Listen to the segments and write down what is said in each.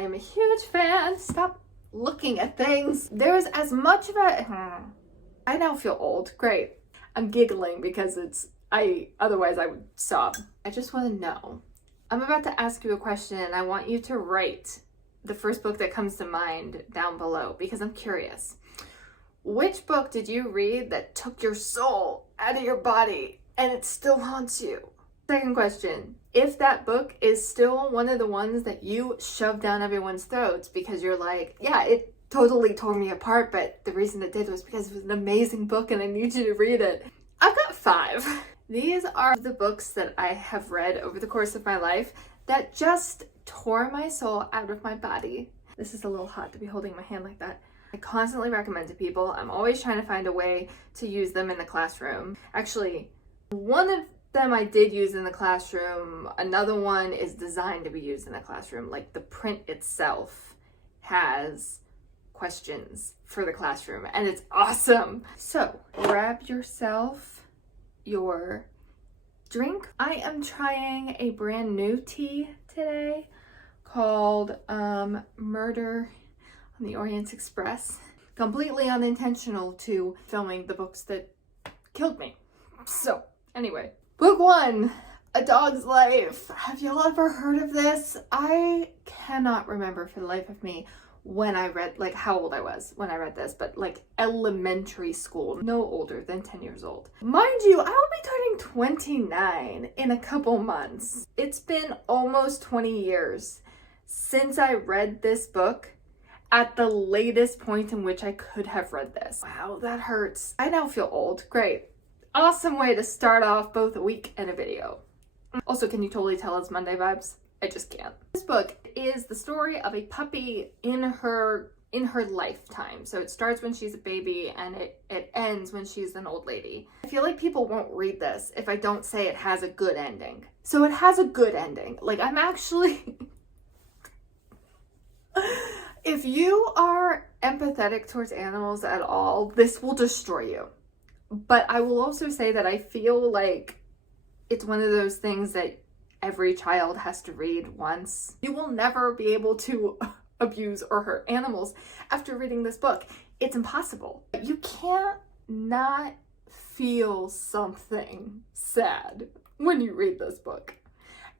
I am a huge fan. Stop looking at things. There's as much of a... I now feel old. Great. I'm giggling because otherwise I would stop. I just want to know. I'm about to ask you a question and I want you to rate the first book that comes to mind down below because I'm curious. Which book did you read that took your soul out of your body and it still haunts you? Second question, if that book is still one of the ones that you shove down everyone's throats because you're like, yeah, it totally tore me apart, but the reason it did was because it was an amazing book and I need you to read it. I've got 5. These are the books that I have read over the course of my life that just tore my soul out of my body. This is a little hot to be holding my hand like that. I constantly recommend to people. I'm always trying to find a way to use them in the classroom. Actually, one of them I did use in the classroom. Another one is designed to be used in the classroom. Like the print itself has questions for the classroom and it's awesome. So grab yourself your drink. I am trying a brand new tea today called Murder on the Orient Express. Completely unintentional to filming the books that killed me. So anyway, book 1, A Dog's Life. Have y'all ever heard of this? I cannot remember for the life of me when I read, like how old I was when I read this, but like elementary school, no older than 10 years old. Mind you, I will be turning 29 in a couple months. It's been almost 20 years since I read this book at the latest point in which I could have read this. Wow, that hurts. I now feel old. Great. Awesome way to start off both a week and a video. Also, can you totally tell it's Monday vibes? I just can't. This book is the story of a puppy in her lifetime. So it starts when she's a baby and it ends when she's an old lady. I feel like people won't read this if I don't say it has a good ending. So it has a good ending. Like I'm actually... If you are empathetic towards animals at all, this will destroy you. But I will also say that I feel like it's one of those things that every child has to read once. You will never be able to abuse or hurt animals after reading this book. It's impossible. You can't not feel something sad when you read this book.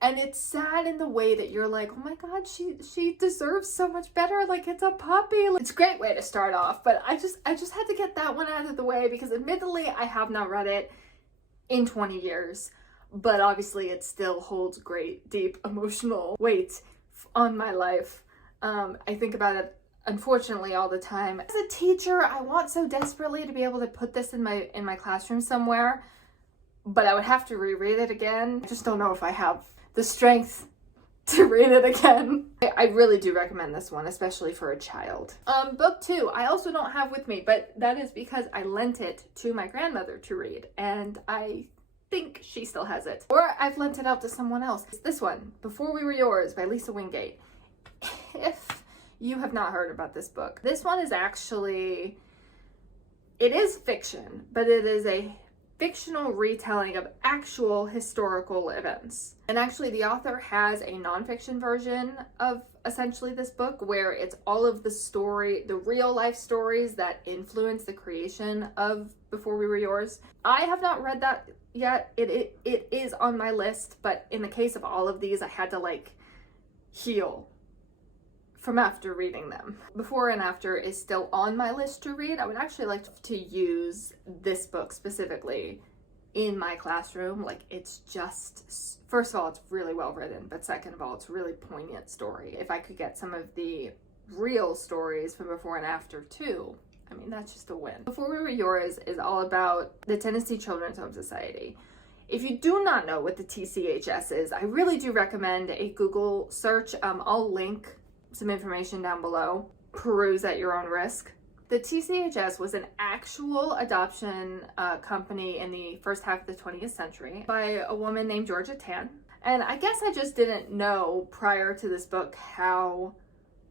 And it's sad in the way that you're like, oh my God, she deserves so much better. Like it's a puppy. It's a great way to start off, but I just had to get that one out of the way because admittedly I have not read it in 20 years, but obviously it still holds great, deep emotional weight on my life. I think about it unfortunately all the time. As a teacher, I want so desperately to be able to put this in my classroom somewhere, but I would have to reread it again. I just don't know if I have the strength to read it again. I really do recommend this one, especially for a child. Book 2, I also don't have with me, but that is because I lent it to my grandmother to read, and I think she still has it. Or I've lent it out to someone else. It's this one, Before We Were Yours by Lisa Wingate. If you have not heard about this book, this one is actually, it is fiction, but it is a fictional retelling of actual historical events. And actually the author has a nonfiction version of essentially this book where it's all of the real life stories that influence the creation of Before We Were Yours. I have not read that yet. It is on my list, but in the case of all of these, I had to like heal from after reading them. Before and After is still on my list to read. I would actually like to use this book specifically in my classroom. Like it's just, first of all, it's really well written, but second of all, it's a really poignant story. If I could get some of the real stories from Before and After too, I mean, that's just a win. Before We Were Yours is all about the Tennessee Children's Home Society. If you do not know what the TCHS is, I really do recommend a Google search. I'll link some information down below. Peruse at your own risk. The TCHS was an actual adoption company in the first half of the 20th century by a woman named Georgia Tann. And I guess I just didn't know prior to this book how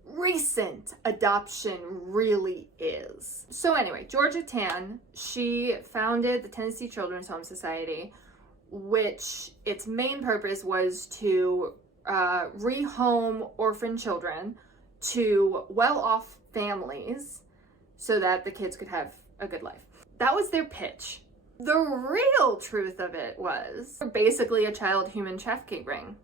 recent adoption really is. So anyway, Georgia Tann, she founded the Tennessee Children's Home Society, which its main purpose was to rehome orphan children to well-off families so that the kids could have a good life. That was their pitch. The real truth of it was basically a child human trafficking ring.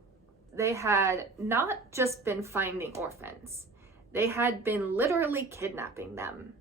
They had not just been finding orphans, they had been literally kidnapping them.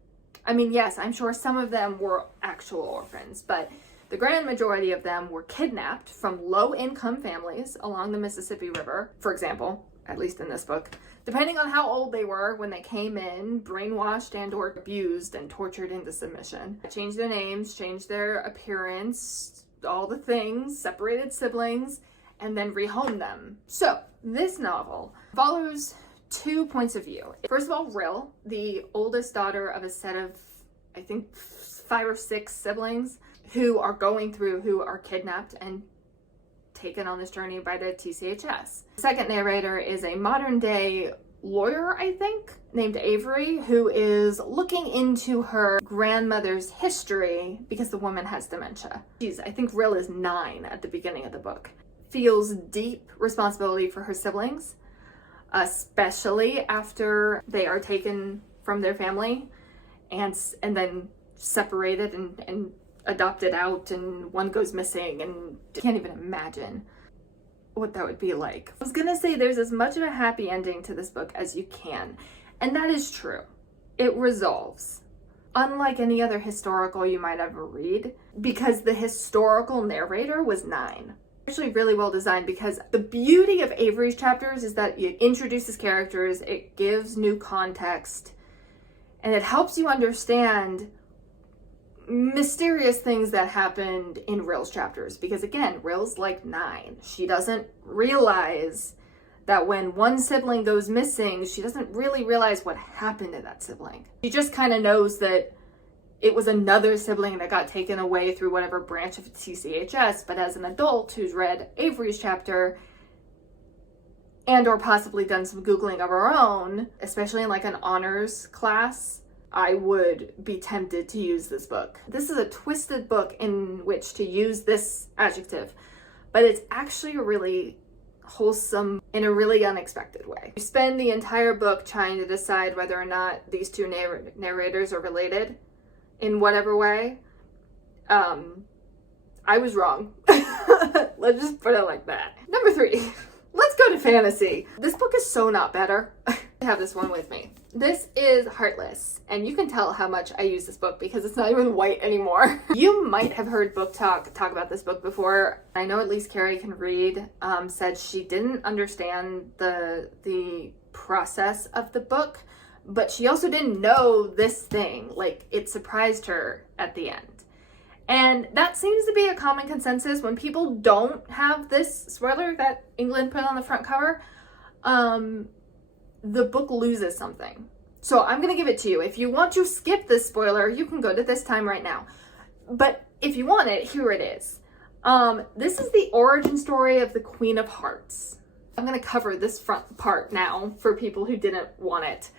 I mean, yes, I'm sure some of them were actual orphans, but the grand majority of them were kidnapped from low-income families along the Mississippi River, for example, at least in this book, depending on how old they were when they came in, brainwashed and or abused and tortured into submission. Changed their names, changed their appearance, all the things, separated siblings, and then rehomed them. So, this novel follows 2 points of view. First of all, Rill, the oldest daughter of a set of, I think, 5 or 6 siblings who are kidnapped and taken on this journey by the TCHS. The second narrator is a modern day lawyer, I think, named Avery, who is looking into her grandmother's history because the woman has dementia. I think Rill is 9 at the beginning of the book. Feels deep responsibility for her siblings, especially after they are taken from their family and then separated and adopted out, and one goes missing, and can't even imagine what that would be like. I was gonna say there's as much of a happy ending to this book as you can, and that is true. It resolves, unlike any other historical you might ever read, because the historical narrator was 9. Actually really well designed, because the beauty of Avery's chapters is that it introduces characters, it gives new context, and it helps you understand mysterious things that happened in Rill's chapters, because again, Rill's like 9. She doesn't realize that when one sibling goes missing, she doesn't really realize what happened to that sibling. She just kind of knows that it was another sibling that got taken away through whatever branch of TCHS, but as an adult who's read Avery's chapter and or possibly done some Googling of her own, especially in like an honors class, I would be tempted to use this book. This is a twisted book in which to use this adjective, but it's actually really wholesome in a really unexpected way. You spend the entire book trying to decide whether or not these 2 narrators are related in whatever way. I was wrong. Let's just put it like that. Number 3, let's go to fantasy. This book is so not better. I have this one with me. This is Heartless, and you can tell how much I use this book because it's not even white anymore. You might have heard Book talk about this book before. I know at least Carrie can read, said she didn't understand the process of the book, but she also didn't know this thing. Like, it surprised her at the end. And that seems to be a common consensus when people don't have this spoiler that England put on the front cover. The book loses something. So I'm going to give it to you. If you want to skip this spoiler, you can go to this time right now. But if you want it, here it is. This is the origin story of the Queen of Hearts. I'm going to cover this front part now for people who didn't want it.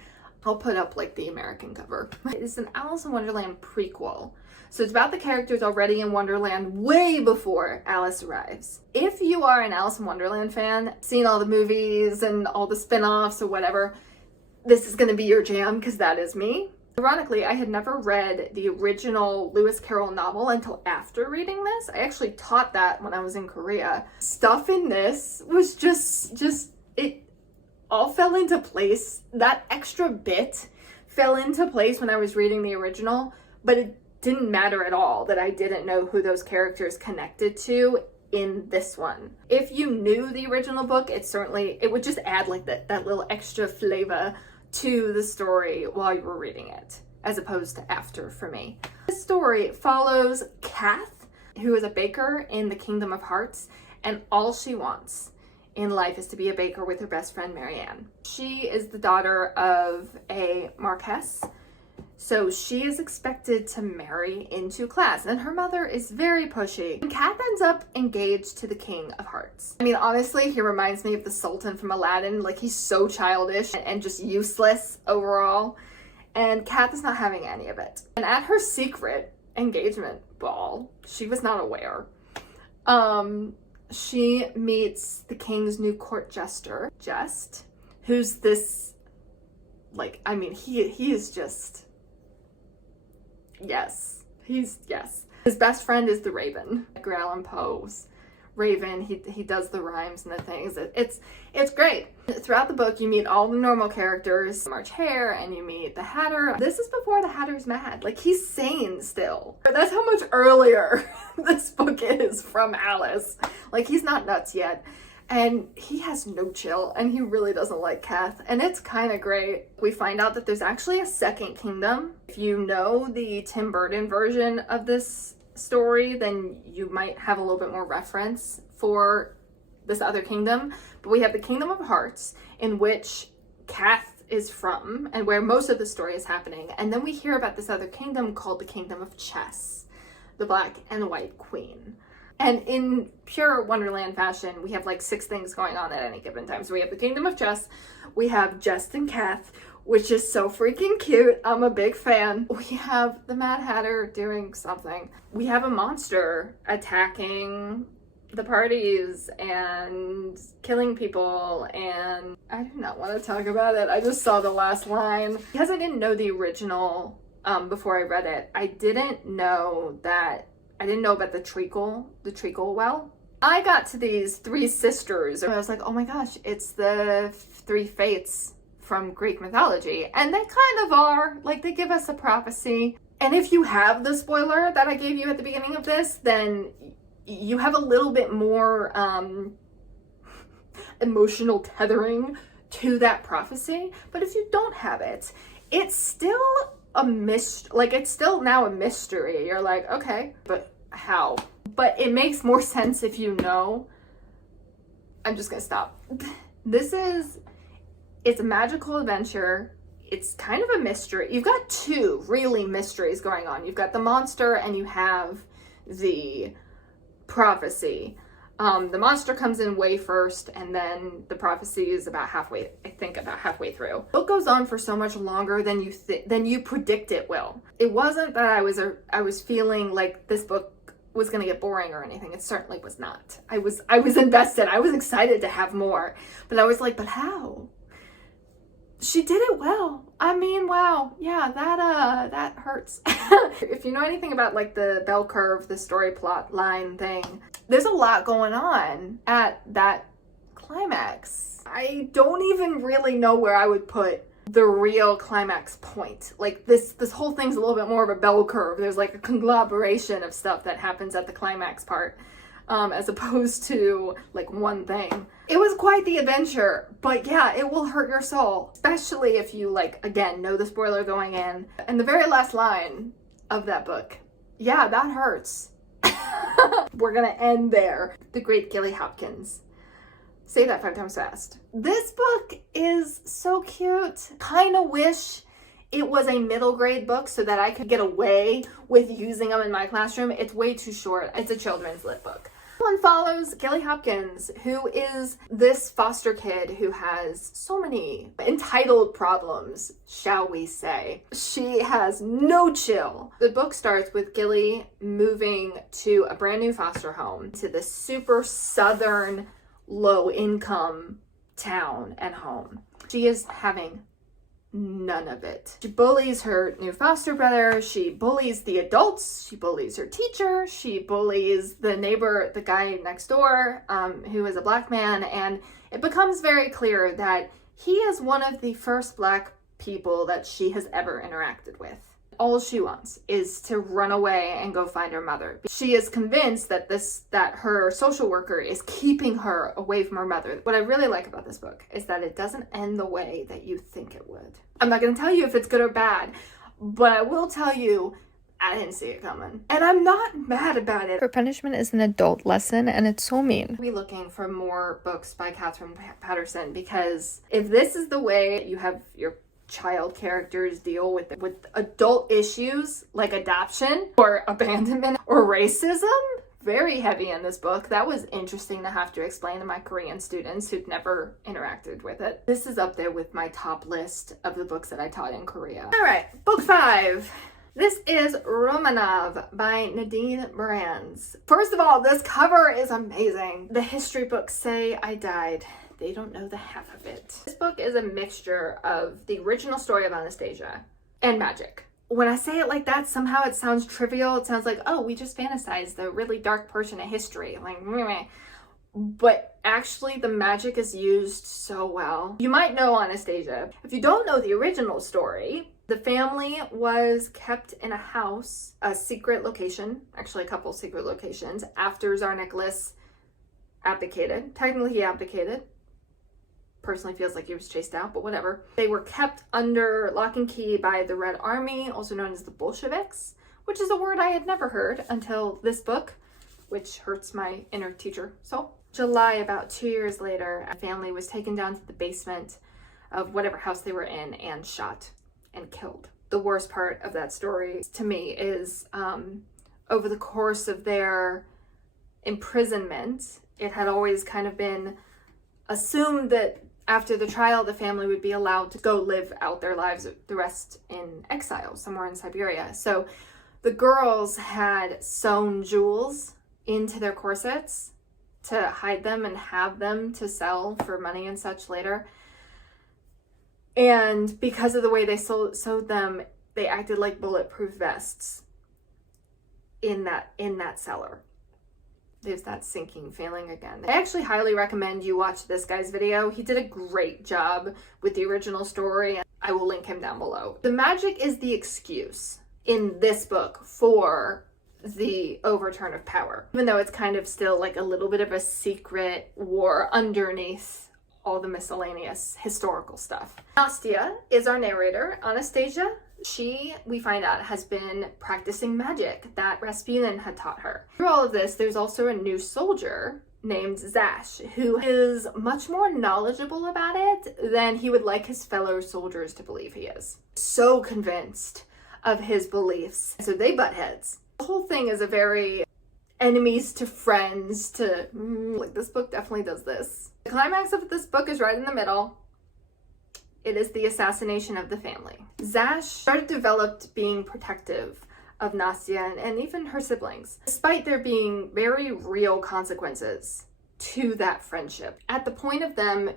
I'll put up like the American cover. It's an Alice in Wonderland prequel. So it's about the characters already in Wonderland way before Alice arrives. If you are an Alice in Wonderland fan, seen all the movies and all the spin-offs or whatever, this is going to be your jam, because that is me. Ironically, I had never read the original Lewis Carroll novel until after reading this. I actually taught that when I was in Korea. Stuff in this was just it all fell into place. That extra bit fell into place when I was reading the original, but it didn't matter at all that I didn't know who those characters connected to in this one. If you knew the original book, it would just add like that little extra flavor to the story while you were reading it, as opposed to after for me. This story follows Kath, who is a baker in the Kingdom of Hearts, and all she wants in life is to be a baker with her best friend Marianne. She is the daughter of a Marquess, so she is expected to marry into class, and her mother is very pushy. And Kath ends up engaged to the King of Hearts. I mean, honestly, he reminds me of the Sultan from Aladdin. Like, he's so childish and just useless overall. And Kath is not having any of it. And at her secret engagement ball, she was not aware, she meets the king's new court jester, Jest, who's this Like, I mean, he is just, yes. Yes. His best friend is the Raven. Edgar Allan Poe's Raven. He does the rhymes and the things. It's great. Throughout the book, you meet all the normal characters, March Hare, and you meet the Hatter. This is before the Hatter's mad. Like, he's sane still. That's how much earlier this book is from Alice. Like, he's not nuts yet. And he has no chill, and he really doesn't like Kath, and it's kind of great. We find out that there's actually a second kingdom. If you know the Tim Burton version of this story, then you might have a little bit more reference for this other kingdom. But we have the Kingdom of Hearts, in which Kath is from, and where most of the story is happening. And then we hear about this other kingdom called the Kingdom of Chess, the Black and White Queen. And in pure Wonderland fashion, we have like 6 things going on at any given time. So we have the Kingdom of Chess, we have Jest and Kath, which is so freaking cute. I'm a big fan. We have the Mad Hatter doing something. We have a monster attacking the parties and killing people, and I do not want to talk about it. I just saw the last line. Because I didn't know the original before I read it, I didn't know about the treacle well. I got to these 3 sisters and I was like, oh my gosh, it's the 3 fates from Greek mythology. And they kind of are. Like, they give us a prophecy. And if you have the spoiler that I gave you at the beginning of this, then you have a little bit more emotional tethering to that prophecy. But if you don't have it, it's still it's still now a mystery. You're like, okay, but how? But it makes more sense if you know. I'm just gonna stop. It's a magical adventure. It's kind of a mystery. You've got 2 really mysteries going on. You've got the monster and you have the prophecy. The monster comes in way first, and then the prophecy is about halfway through. The book goes on for so much longer than you predict it will. It wasn't that I was feeling like this book was going to get boring or anything. It certainly was not. I was invested. I was excited to have more, but I was like, but how? She did it well. I mean, wow. Yeah, that hurts. If you know anything about like the bell curve, the story plot line thing, there's a lot going on at that climax. I don't even really know where I would put the real climax point. Like, this whole thing's a little bit more of a bell curve. There's like a conglomeration of stuff that happens at the climax part, as opposed to like one thing. It was quite the adventure, but yeah, it will hurt your soul, especially if you, like, again, know the spoiler going in. And the very last line of that book, yeah, that hurts. We're gonna end there. The great Gilly Hopkins. Say that 5 times fast. This book is so cute. Kind of wish it was a middle grade book so that I could get away with using them in my classroom. It's way too short. It's a children's lit book. One follows Gilly Hopkins, who is this foster kid who has so many entitled problems, shall we say. She has no chill. The book starts with Gilly moving to a brand new foster home to this super southern, low-income town and home. She is having none of it. She bullies her new foster brother, she bullies the adults, she bullies her teacher, she bullies the neighbor, the guy next door, who is a black man, and it becomes very clear that he is one of the first black people that she has ever interacted with. All she wants is to run away and go find her mother. She is convinced that her social worker is keeping her away from her mother. What I really like about this book is that it doesn't end the way that you think it would. I'm not going to tell you if it's good or bad, but I will tell you I didn't see it coming. And I'm not mad about it. Her punishment is an adult lesson, and it's so mean. We're looking for more books by Catherine Paterson, because if this is the way you have your child characters deal with adult issues like adoption or abandonment or racism, very heavy in this book. That was interesting to have to explain to my Korean students who'd never interacted with it. This is up there with my top list of the books that I taught in Korea. All right, book 5. This is Romanov by Nadine Moranz. First of all, this cover is amazing. The history books say I died they don't know the half of it. This book is a mixture of the original story of Anastasia and magic. When I say it like that, somehow it sounds trivial. It sounds like, oh, we just fantasized the really dark portion of history. Like, meh. But actually the magic is used so well. You might know Anastasia. If you don't know the original story, the family was kept in a house, a secret location, actually a couple secret locations, after Tsar Nicholas abdicated. Technically he abdicated. Personally feels like he was chased out, but whatever. They were kept under lock and key by the Red Army, also known as the Bolsheviks, which is a word I had never heard until this book, which hurts my inner teacher soul. July, about 2 years later, a family was taken down to the basement of whatever house they were in and shot and killed. The worst part of that story to me is over the course of their imprisonment, it had always kind of been assumed that after the trial, the family would be allowed to go live out their lives, the rest in exile, somewhere in Siberia. So the girls had sewn jewels into their corsets to hide them and have them to sell for money and such later. And because of the way they sewed them, they acted like bulletproof vests in that cellar. There's that sinking feeling again. I actually highly recommend you watch this guy's video. He did a great job with the original story. I will link him down below. The magic is the excuse in this book for the overturn of power, even though it's kind of still like a little bit of a secret war underneath all the miscellaneous historical stuff. Nastya is our narrator. Anastasia, she, we find out, has been practicing magic that Rasputin had taught her. Through all of this, there's also a new soldier named Zash, who is much more knowledgeable about it than he would like his fellow soldiers to believe he is. So convinced of his beliefs. So they butt heads. The whole thing is a very enemies to friends to, like this book definitely does this. The climax of this book is right in the middle. It is the assassination of the family. Zash started developed being protective of Nastya and even her siblings, despite there being very real consequences to that friendship. At the point of them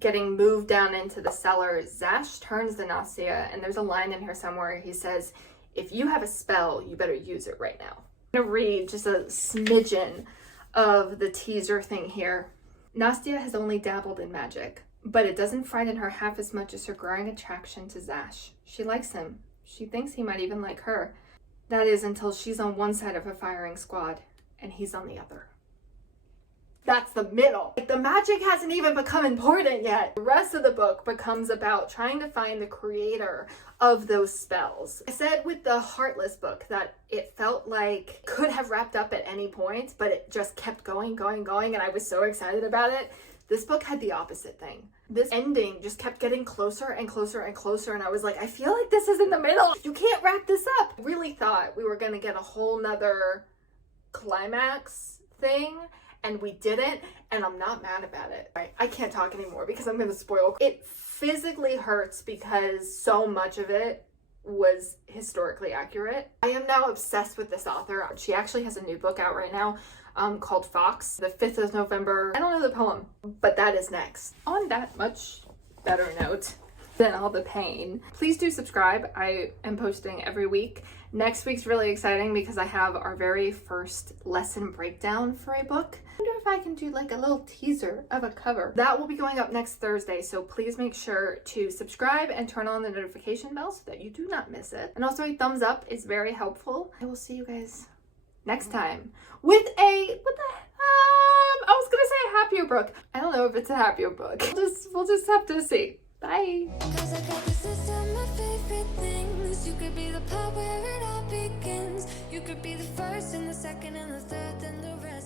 getting moved down into the cellar, Zash turns to Nastya, and there's a line in here somewhere. He says, "If you have a spell, you better use it right now." I'm gonna read just a smidgen of the teaser thing here. Nastya has only dabbled in magic, but it doesn't frighten her half as much as her growing attraction to Zash. She likes him. She thinks he might even like her. That is until she's on one side of a firing squad and he's on the other. That's the middle. Like, the magic hasn't even become important yet. The rest of the book becomes about trying to find the creator of those spells. I said with the Heartless book that it felt like it could have wrapped up at any point, but it just kept going, and I was so excited about it. This book had the opposite thing. This ending just kept getting closer and closer and closer, and I was like, I feel like this is in the middle. You can't wrap this up. I really thought we were gonna get a whole nother climax thing, and we didn't, and I'm not mad about it. I can't talk anymore because I'm gonna spoil. It physically hurts because so much of it was historically accurate. I am now obsessed with this author. She actually has a new book out right now called Fox, the 5th of November. I don't know the poem, but that is next. On that much better note than all the pain, please do subscribe. I am posting every week. Next week's really exciting because I have our very first lesson breakdown for a book. I wonder if I can do like a little teaser of a cover. That will be going up next Thursday, so please make sure to subscribe and turn on the notification bell so that you do not miss it. And also a thumbs up is very helpful. I will see you guys next time with I was gonna say a happier book. I don't know if it's a happier book. We'll just have to see. Bye. 'Cause I got the system of favorite things. You could be the part where it all begins. You could be the first and the second and the third and the rest.